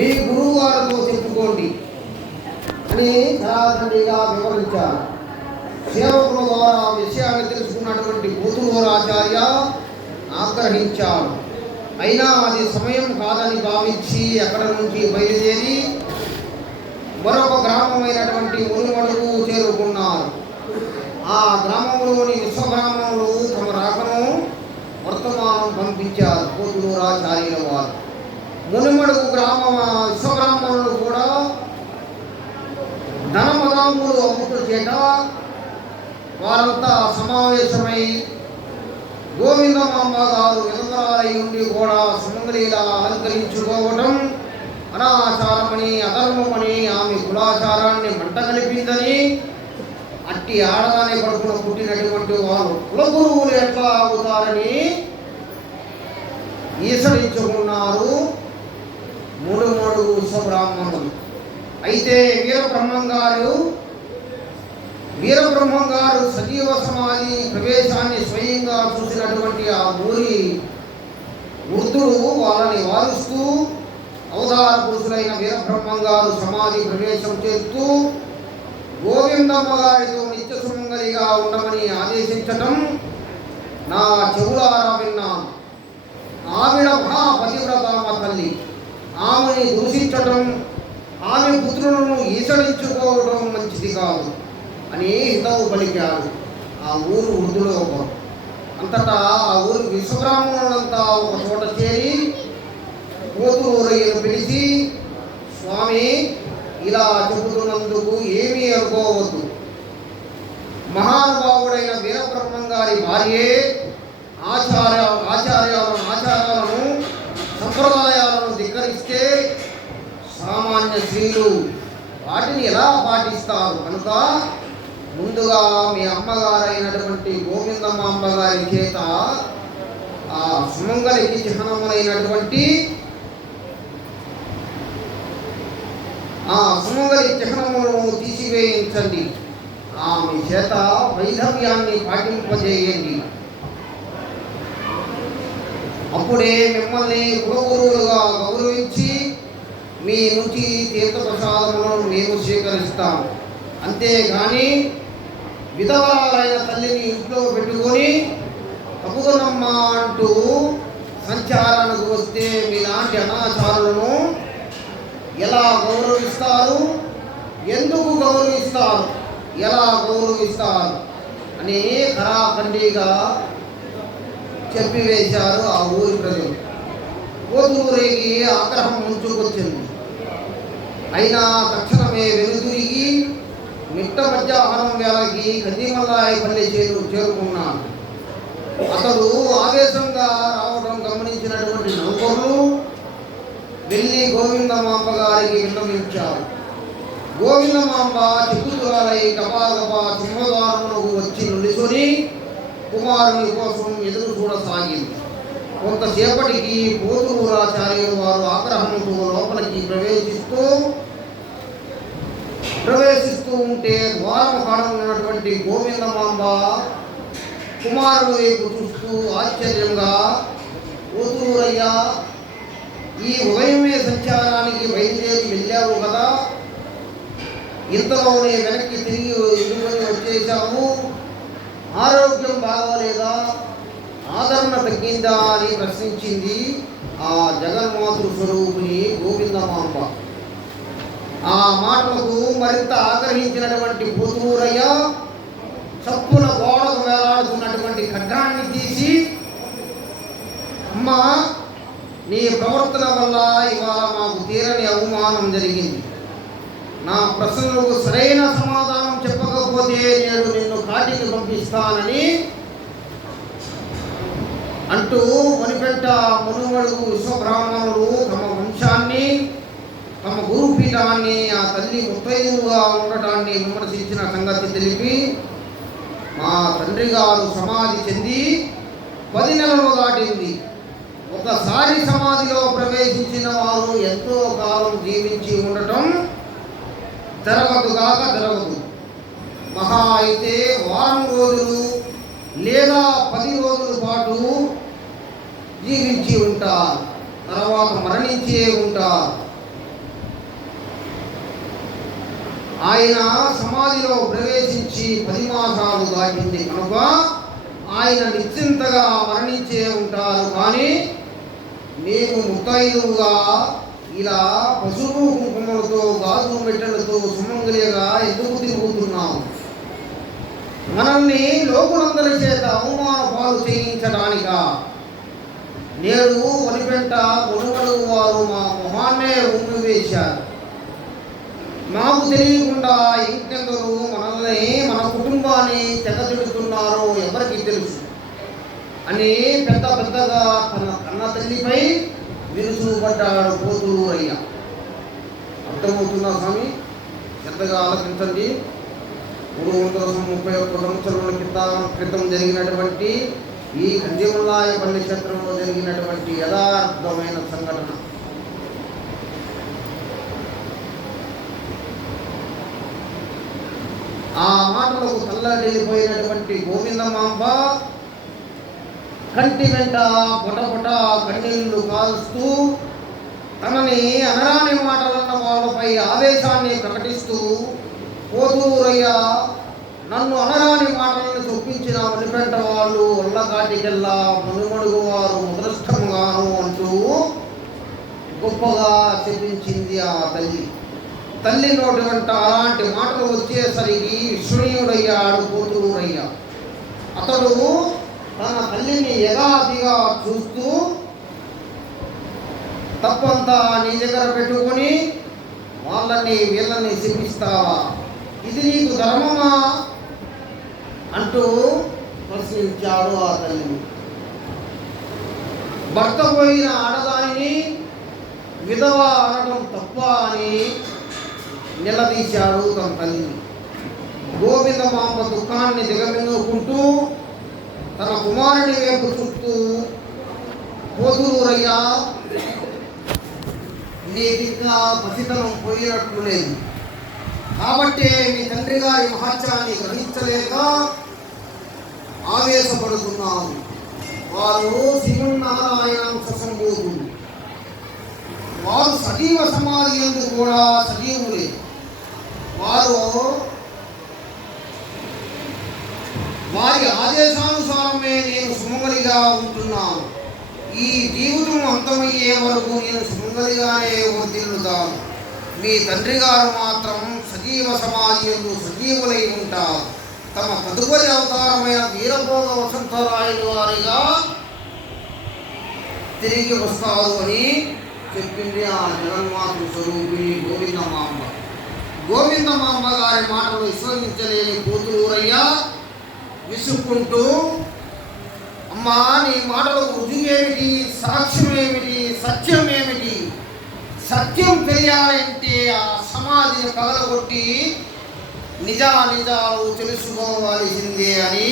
మీ గురువు వారితో చెప్పుకోండి అని ధరాధండిగా వివరించారు. సేవకుల ద్వారా విషయాన్ని తెలుసుకున్నటువంటి పోతులూరాచార్య ఆగ్రహించారు. అయినా అది సమయం కాదని భావించి అక్కడ నుంచి బయలుదేరి మరొక గ్రామమైనటువంటి మునుమడుగు చేరుకున్నారు. ఆ గ్రామంలోని విశ్వబ్రాహ్మణులు తమ రాకను వర్తమానం పంపించారు పోతులూరాచార్యుల వారు. మునుమడుగు విశ్వబ్రాహ్మణులు కూడా ధనమదాములు అమ్ముతుల చేత వారంతా సమావేశమై గోవిందమాంబ గారు విధవరాలై ఉండి కూడా సుమంగళిలా అలంకరించుకోవడం అనాచారమని అధర్మమని ఆమె కులాచారాన్ని మంట కలిపిందని అట్టి ఆడదాని కడుపున పుట్టినటువంటి వారు కులగురువులు ఎట్లా అవుతారని ఈసడించుకున్నారు మూడు విశ్వబ్రాహ్మణులు. అయితే వీరబ్రహ్మం గారు సజీవ సమాధి ప్రవేశాన్ని స్వయంగా చూసినటువంటి ఆ ఊరి వృద్ధుడు వాళ్ళని వారుస్తూ అవతార పురుషులైన వీరబ్రహ్మం గారు సమాధి ప్రవేశం చేస్తూ గోవిందమ్మ గారితో నిత్య సుమంగళిగా ఉండమని ఆదేశించటం నా చెవులారా విన్నాను. ఆవిడ మహాపతివ్రతామ తల్లి, ఆమెని దూషించటం, ఆమె పుత్రులను ఈసడించుకోవడం మంచిది కాదు అని హితవు పలికారు ఆ ఊరు వృద్ధులు. అంతటా ఆ ఊరు విశ్వబ్రాహ్మణులంతా ఒక చోట చేరి పోతులూరయ్యను పిలిచి, స్వామి, ఇలా చెబుతున్నందుకు ఏమీ అనుకోవద్దు. మహానుభావుడైన వీరబ్రహ్మం గారి భార్యే ఆచారాలను సంప్రదాయాలను ధిక్కరిస్తే సామాన్య స్త్రీలు వాటిని ఎలా పాటిస్తారు కనుక ముందుగా మీ అమ్మగారైనటువంటి గోవిందమ్మ గారి చేత ఆ సుమంగళికి చిహ్నములైనటువంటి చిహ్నములను తీసివేయించండి. ఆమె చేత వైధవ్యాన్ని పాటింపజేయండి. అప్పుడే మిమ్మల్ని కులగురువులుగా గౌరవించి మీ నుంచి తీర్థప్రసాదములను మేము స్వీకరిస్తాము. అంతేగాని విధవరాలైన తల్లిని ఇంట్లో పెట్టుకొని తప్పుదనమ్మా అంటూ సంచారానికి వస్తే మీలాంటి అనాచారులను ఎలా గౌరవిస్తారు, ఎందుకు గౌరవిస్తారు, ఎలా గౌరవిస్తారు అని ఖరాఖండిగా చెప్పివేశారు ఆ ఊరి ప్రజలు. పోతులూరికి ఆగ్రహం ముంచుకొచ్చింది. అయినా తక్షణమే వెనుదిరిగి మిట్ట మధ్యాహ్నం వేళకి కందిమల్లాయపల్లి చేరుకున్నాడు. అతడు ఆవేశంగా రావడం గమనించినటువంటి నౌకర్లు వెళ్ళి గోవిందమాంబ గారికి విన్నవించారు. గోవిందమాంబ చిక్కుతురాలై గబాగబా సింహద్వారమునకు వచ్చి నిలుచుని కుమారుని కోసం ఎదురు చూడసాగింది. కొంతసేపటికి పోతులూరాచార్యులు వారు ఆగ్రహంతో లోపలికి ప్రవేశిస్తూ ఉంటే ద్వారం కాడనున్నటువంటి గోవిందమాంబ కుమారుడు వైపు చూస్తూ ఆశ్చర్యంగా, పోతులూరయ్యా, ఈ ఉదయమే సంచారానికి బయలుదేరి వెళ్ళావు కదా, ఇంతలోనే వెనక్కి తిరిగి ఎదురుకొని వచ్చేసాము, ఆరోగ్యం బాగోలేదా, ఆదరణ తగ్గిందా అని ప్రశ్నించింది ఆ జగన్మాతృ స్వరూపిణి గోవిందమాంబ. ఆ మాటలకు మరింత ఆగ్రహించినటువంటి పోతులూరయ్య చప్పున గోడకు వేలాడుతున్నటువంటి ఖడ్గాన్ని తీసి, అమ్మా, నీ ప్రవర్తన వల్ల ఇవాళ మాకు తీరని అవమానం జరిగింది. నా ప్రశ్నలకు సరైన సమాధానం చెప్పకపోతే నేను నిన్ను కాటికి పంపిస్తానని అంటూ మునిపెంట మునుమడుగు విశ్వబ్రాహ్మణులు తమ వంశాన్ని, తమ గురుపీఠాన్ని, ఆ తల్లి ముత్తైదువుగా ఉండటాన్ని విమర్శించిన సంగతి తెలిపి, మా తండ్రి గారు సమాధి చెంది 10 నెలలు దాటింది. ఒకసారి సమాధిలో ప్రవేశించిన వారు ఎంతో కాలం జీవించి ఉండటం జరగదు. మహా అయితే వారం రోజులు లేదా 10 రోజుల పాటు జీవించి ఉంటారు, తర్వాత మరణించే ఉంటారు. ఆయన సమాధిలో ప్రవేశించి 10 మాసాలు దాటింది కనుక ఆయన నిశ్చింతగా మరణించే ఉంటారు. కానీ మేము ముత్తైదువుగా ఇలా పసుపు కుంకుమలతో గాజు మెట్టలతో సుమంగలిగా ఎందుకు తిరుగుతున్నాము? మనల్ని లోకులందరి చేత అవమాన పాలు చేయించడానిక? నేడు వనిపెంట కొనుగోలు వారు మా మొహాన్నే ఉమ్మి వేశారు. మాకు తెలియకుండా ఇంకెందరూ మనల్ని మన కుటుంబాన్ని తెగతిడుతున్నారో ఎవరికి తెలుసు అని పెద్దగా తన కన్న తల్లిపై విరుచుపడ్డాడు పోతూరయ్య. అర్థమవుతుందా స్వామి? పెద్దగా ఆలోచించండి. 331 సంవత్సరాల క్రితం జరిగినటువంటి ఈ కందిమల్లాయపల్లి క్షేత్రంలో జరిగినటువంటి యథార్థమైన సంఘటన. ఆ మాటలకు తల్లడిల్లిపోయినటువంటి గోవిందమాంబ కంటి వెంట పొటపొట కన్నీళ్లు కాల్స్తూ తనని అనరాని మాటలన్న వాళ్ళపై ఆవేశాన్ని ప్రకటిస్తూ, పోతూరయ్య నన్ను అనరాని మాటలను చొప్పించిన వనిపెంట వాళ్ళు ఒళ్ళకాటికెల్లా మనుమడుగు వారు ముదృష్టంగాను అంటూ గొప్పగా చెప్పించింది ఆ తల్లి. తల్లి నోటి వెంట అలాంటి మాటలు వచ్చేసరికి విశ్వనీయుడయ్యాడు పోతూరయ్య. అతడు తన తల్లిని యథాతిగా చూస్తూ, తప్పంతా నీ దగ్గర పెట్టుకొని వాళ్ళని వీళ్ళని శిక్షిస్తావా? ఇది నీకు ధర్మమా అంటూ ప్రశ్నించాడు ఆ తల్లిని. భర్త పోయిన ఆడదానిని విధవ అనడం తప్ప అని నిలదీశాడు తన తల్లిని. గోవిందమాంబ దుఃఖాన్ని దిగమింగుకుంటూ తన కుమారుని వైపు చూస్తూ, పోతూరయ్య నీకింకా పసితనం పోయినట్లు లేదు, కాబట్టే మీ తండ్రి గారి మహత్యాన్ని గ్రహించలేక ఆవేశపడుతున్నాము. వారు శ్రీమన్నారాయణ సంబోధులు. వారు సజీవ సమాధి యందు కూడా సజీవులే. వారి ఆదేశానుసారమే నేను సుమంగలిగా ఉంటున్నాను. ఈ జీవితం అంతమయ్యే వరకు నేను సుమంగలిగానే వర్ధిల్లుతాను. మీ తండ్రి గారు మాత్రం సజీవ సమాధి యందు సజీవులై ఉంటారు. తమ తదుపరి అవతారమైన వీరభోగ వసంతరాయుడు వారిగా తిరిగి వస్తారు అని చెప్పింది ఆ జగన్మాతృ స్వరూపిణి గోవిందమాంబ. గోవిందమాంబ గారి మాటలు విశ్వసించలేని పోతూరయ్య విసుక్కుంటూ, అమ్మా నీ మాటలకు రుజువేమిటి, సాక్ష్యమేమిటి, సత్యమేమిటి? సత్యం తెలియాలంటే ఆ సమాధిని పగలగొట్టి నిజాలు తెలుసుకోవాల్సిందే అని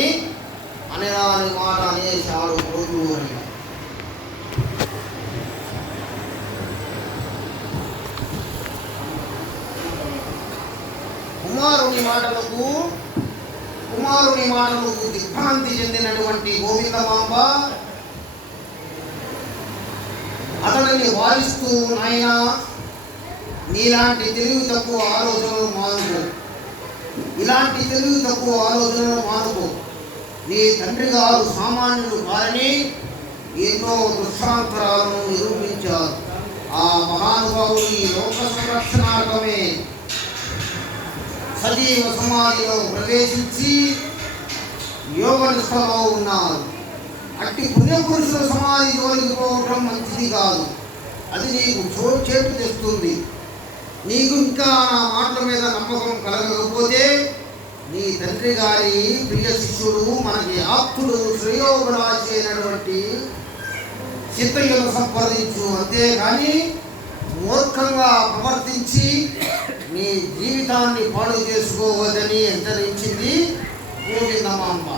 అనరాని మాట అనేశాడు పోతూరయ్య. కుమారుని మాటలకు దిగ్భ్రాంతి చెందినటువంటి గోవిందమాంబ అతడిని వారిస్తూ, నాయనా నీలాంటి తెలివి తక్కువ ఆలోచనలు మానుకో, ఇలాంటి తెలివి తక్కువ ఆలోచనలు మానుకో. నీ తండ్రి గారు సామాన్యులు కారని ఎన్నో దృష్టాంతరాలను నిరూపించారు. ఆ మహానుభావుడు ఈ లోక సంరక్షణార్థమే సజీవ సమాధిలో ప్రవేశించి యోగ నిష్టలో ఉన్నారు. అట్టి పుణ్యపురుషుల సమాధి జోలికి పోవటం మంచిది కాదు. అది నీకు చేటు తెస్తుంది. నీకు ఇంకా నా మాటల మీద నమ్మకం కలగకపోతే నీ తండ్రి గారి ప్రియ శిష్యుడు, మనకి ఆప్తుడు, శ్రేయోభిలాషి అయినటువంటి చిత్తయ్యను సంప్రదించు. అంతేగాని మూర్ఖంగా ప్రవర్తించి నీ జీవితాన్ని పాడు చేసుకోవద్దని హెచ్చరించింది గోవిందమాంబ.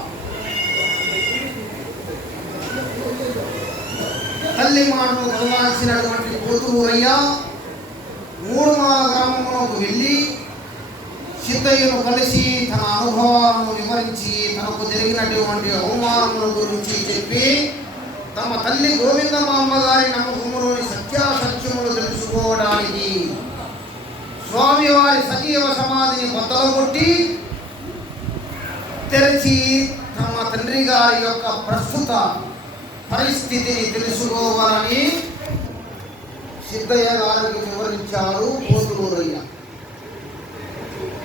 తల్లి మాటను కలవాల్సినటువంటి పోతూరయ్య 3 గ్రామంలోకి వెళ్ళి చిత్తయ్యను కలిసి తన అనుభవాలను వివరించి తనకు జరిగినటువంటి అవమానముల గురించి చెప్పి తమ తల్లి గోవిందమాంబ గారి నమ్మకములోని సత్యాసత్యములు తెలుసుకోవడానికి స్వామివారి సజీవ సమాధిని బద్దలు కొట్టి తెరిచి తమ తండ్రి గారి యొక్క ప్రస్తుత పరిస్థితిని తెలుసుకోవాలని సిద్ధయ్య గారికి వివరించారు పోతులూరయ్య.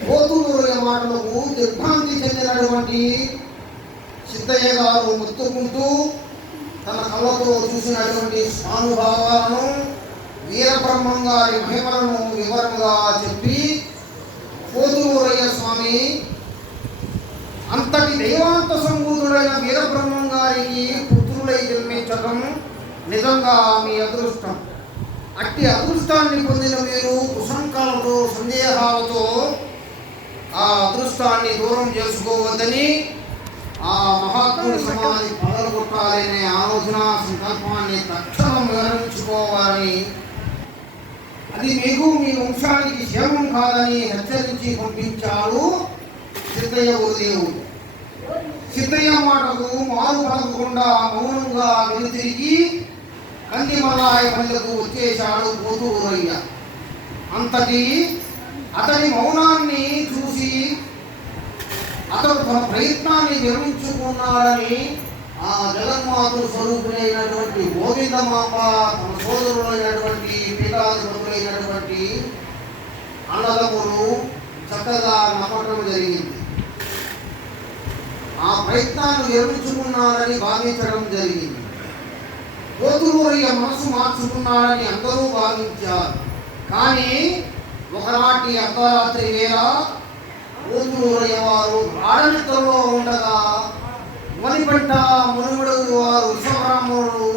పోతులూరయ్య మాటలకు దిగ్భ్రాంతి చెందినటువంటి సిద్ధయ్య గారు ముత్తుకుంటూ తన కళ్ళతో చూసినటువంటి స్వానుభావాలను, వీరబ్రహ్మం గారి మహిమలను వివరంగా చెప్పి, పోతులూరయ్య స్వామి అంతటి దైవాంత సంభూతుడైన వీరబ్రహ్మం గారికి పుత్రులై జన్మించడం నిజంగా మీ అదృష్టం. అట్టి అదృష్టాన్ని పొందిన మీరు కుశంకాలతో, సందేహాలతో ఆ అదృష్టాన్ని దూరం చేసుకోవద్దని, ఆ మహాత్ముడి సమాధి పగలగొట్టాలనే ఆలోచన సంకల్పాన్ని తక్షణం వివరించుకోవాలని, అది మీకు మీ వంశానికి క్షేమం కాదని హెచ్చరించి పంపించాడు సిద్ధయ్య గురుదేవుడు. సిద్ధయ్య మాటకు మారు పలకకుండా మౌనంగా వెనుతిరిగి కందిమల్లాయ పల్లెకు వచ్చేశాడు పోతులూరయ్య. అతని మౌనాన్ని చూసి అతడు తన ప్రయత్నాన్ని నిర్మించుకున్నాడని ఆ జగన్మాతృ స్వరూపులైనటువంటి గోవిందమాంబ, తన సోదరులైనటువంటి పీఠాధిపతులైనటువంటి అన్నదమ్ములు చక్కగా నమ్మటం జరిగింది. ఆ ప్రయత్నాన్ని నిర్మించుకున్నాడని భావించడం జరిగింది. పోతులూరయ్య మనసు మార్చుకున్నాడని అందరూ భావించారు. కానీ ఒకనాటి అర్ధరాత్రి వేళ పోతులూరయ్య వారు గాఢనిద్రలో ఉండగా మణిపంట మునుముడు వారు విశ్వబ్రాహ్మణుడు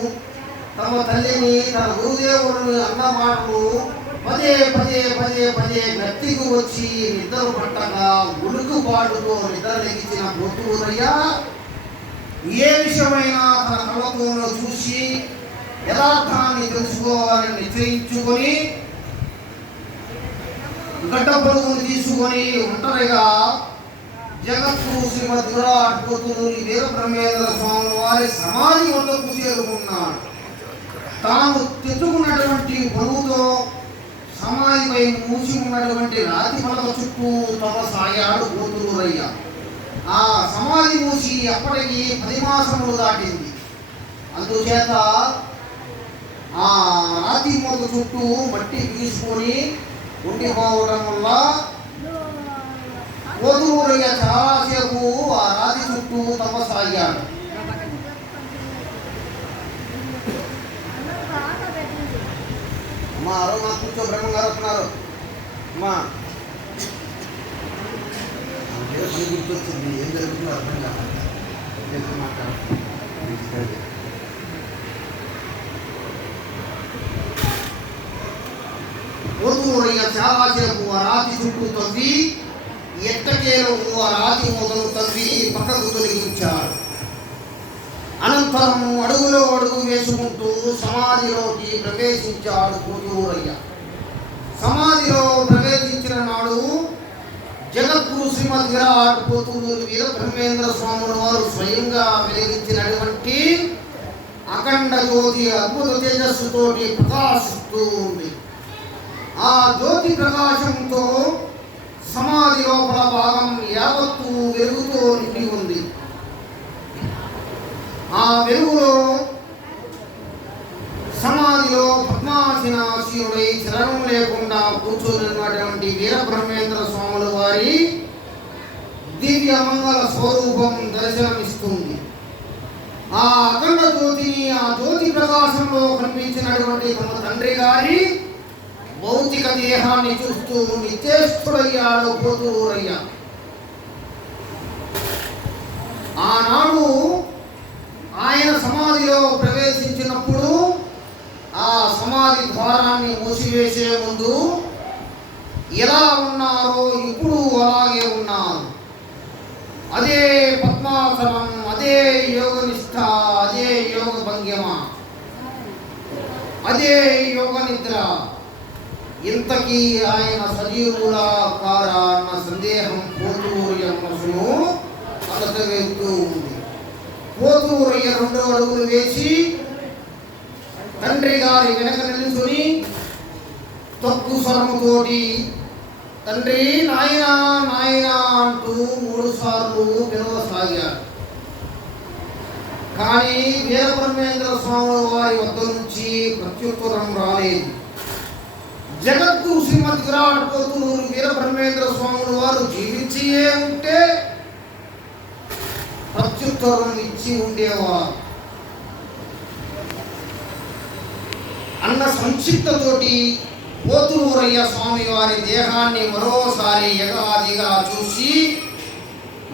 తమ తల్లిని, తన గురుదేవుడిని అన్న మాటలు పదే పదే పదే పదే గట్టికి వచ్చి నిద్ర పట్టగా ఉలుకుబాటుతో నిద్ర లెగిసిన పోతులూరయ్య ఏ విషయమైనా తన కళ్ళతో చూసి యథార్థాన్ని తెలుసుకోవాలని నిశ్చయించుకొని గడ్డ పొడుగును తీసుకొని ఒంటరిగా జగద్గురు శ్రీమద్ విరాట్ పోతులూరి వీరబ్రహ్మేంద్ర స్వామి వారి సమాధి వద్దకు చేరుకున్నాడు. తాను తెచ్చుకున్నటువంటి బరువుతో సమాధిపై మూసి ఉన్నటువంటి రాతి పలక చుట్టూ తపసాగాడు పోతులూరయ్య. ఆ సమాధి మూసి అప్పటికి 10 మాసములు దాటింది. అందుచేత ఆ రాతి మూత చుట్టూ మట్టి తీసుకొని ఉండిపోవడం వల్ల పోతులూరయ్య చాలాసేపు ఆ రాతి చుట్టూ తపసాగాడు. అమ్మా అరుణ కూర్చో, బ్రహ్మం గారు వస్తున్నారు. అమ్మా పని గుర్తొచ్చింది, ఏం జరుగుతుందో అర్థం కావాలి. మాట్లాడు. పోతులూరయ్య చాలాసేపు ఆ రాతి చుట్టూ తవ్వి ఎట్టకేలకు ఆ రాతి మూతలు తవ్వి పక్కకు తొలగించాడు. అనంతరం అడుగులో అడుగు వేసుకుంటూ సమాధిలోకి ప్రవేశించాడు పోతులూరయ్య. సమాధిలో ప్రవేశించిన నాడు జగద్గురు శ్రీమద్ విరాట్ పోతులూరి వీరబ్రహ్మేంద్ర స్వాముల వారు స్వయంగా వెలిగించినటువంటి అఖండ జ్యోతి అద్భుత తేజస్సుతోటి ప్రకాశిస్తూ ఉంది. ఆ జ్యోతి ప్రకాశంతో సమాధి లోపల భాగం యావత్తు వెలుగుతో నిండి ఉంది. ఆ వెలుగులో సమాధిలో పద్మాసనాసీనుడై చలనం లేకుండా కూర్చొనిన్నటువంటి వీరబ్రహ్మేంద్ర స్వాముల వారి దివ్య మంగళ స్వరూపం దర్శనమిస్తుంది. ఆ అఖండ జ్యోతిని, ఆ జ్యోతి ప్రకాశంలో కనిపించినటువంటి తమ తండ్రి గారి భౌతిక దేహాన్ని చూస్తూ నిశ్చేష్టుడయ్యాడు పోతులూరయ్య. ఆనాడు ఆయన సమాధిలో ప్రవేశించినప్పుడు ఆ సమాధి ద్వారాన్ని మూసివేసే ముందు ఎలా ఉన్నారో ఇప్పుడు అలాగే ఉన్నారు. అదే పద్మాసనం, అదే యోగనిష్ట, అదే యోగ భంగిమ, అదే యోగ నిద్ర. ఇంతకీ ఆయన సజీవులా కారా అన్న సందేహం పోతులూరయ్య మనసును అలసవేస్తూ ఉంది. పోతులూరయ్య 2 అడుగులు వేసి తండ్రి గారి వెనక నిలుచుని తొక్కు స్వరముతోటి తండ్రి నాయనా నాయనా అంటూ 3 సార్లు పిలవసాగాడు. కానీ వీరబ్రహ్మేంద్ర స్వామి వారి వద్ద నుంచి ప్రత్యుత్తరం రాలేదు. జగద్గురు శ్రీమద్ విరాట్ పోతులూరు వీరబ్రహ్మేంద్ర స్వాముల వారు జీవించియే ఉంటే ప్రత్యుత్తరం ఇచ్చి ఉండేవారు అన్న సంక్షిప్తతోటి పోతులూరయ్య స్వామి వారి దేహాన్ని మరోసారి యగాదిగా చూసి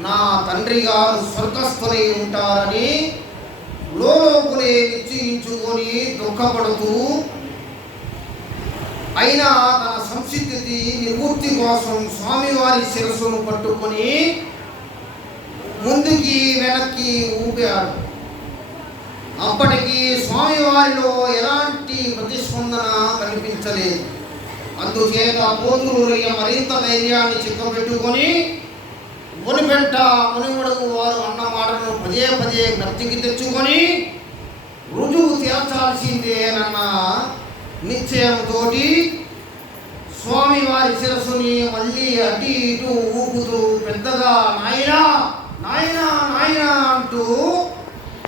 నా తండ్రి గారు స్వర్గస్థులై ఉంటారని లోపలే నిశ్చయించుకొని దుఃఖపడుతూ అయినా తన సంసిద్ధి నివృత్తి కోసం స్వామివారి శిరస్సును పట్టుకొని ముందుకి వెనక్కి ఊపాడు. అప్పటికి స్వామివారిలో ఎలాంటి ప్రతిస్పందన కనిపించలేదు. అందుచేత పోతులూరయ్య మరింత ధైర్యాన్ని చిక్కబెట్టుకొని మునిపెంట మునిమడుగు వారు అన్న మాటను పదే పదే జ్ఞప్తికి తెచ్చుకొని రుజువు తీర్చాల్సిందేనన్న నిశ్చయంతో స్వామివారి శిరస్సుని మళ్ళీ అటు ఇటు ఊపుతూ పెద్దగా నాయనా నాయనా నాయనా అంటూ